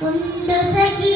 കൊണ്ടു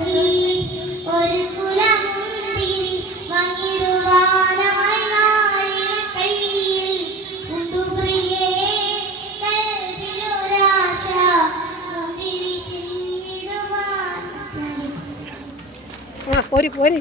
പോരി പോരി.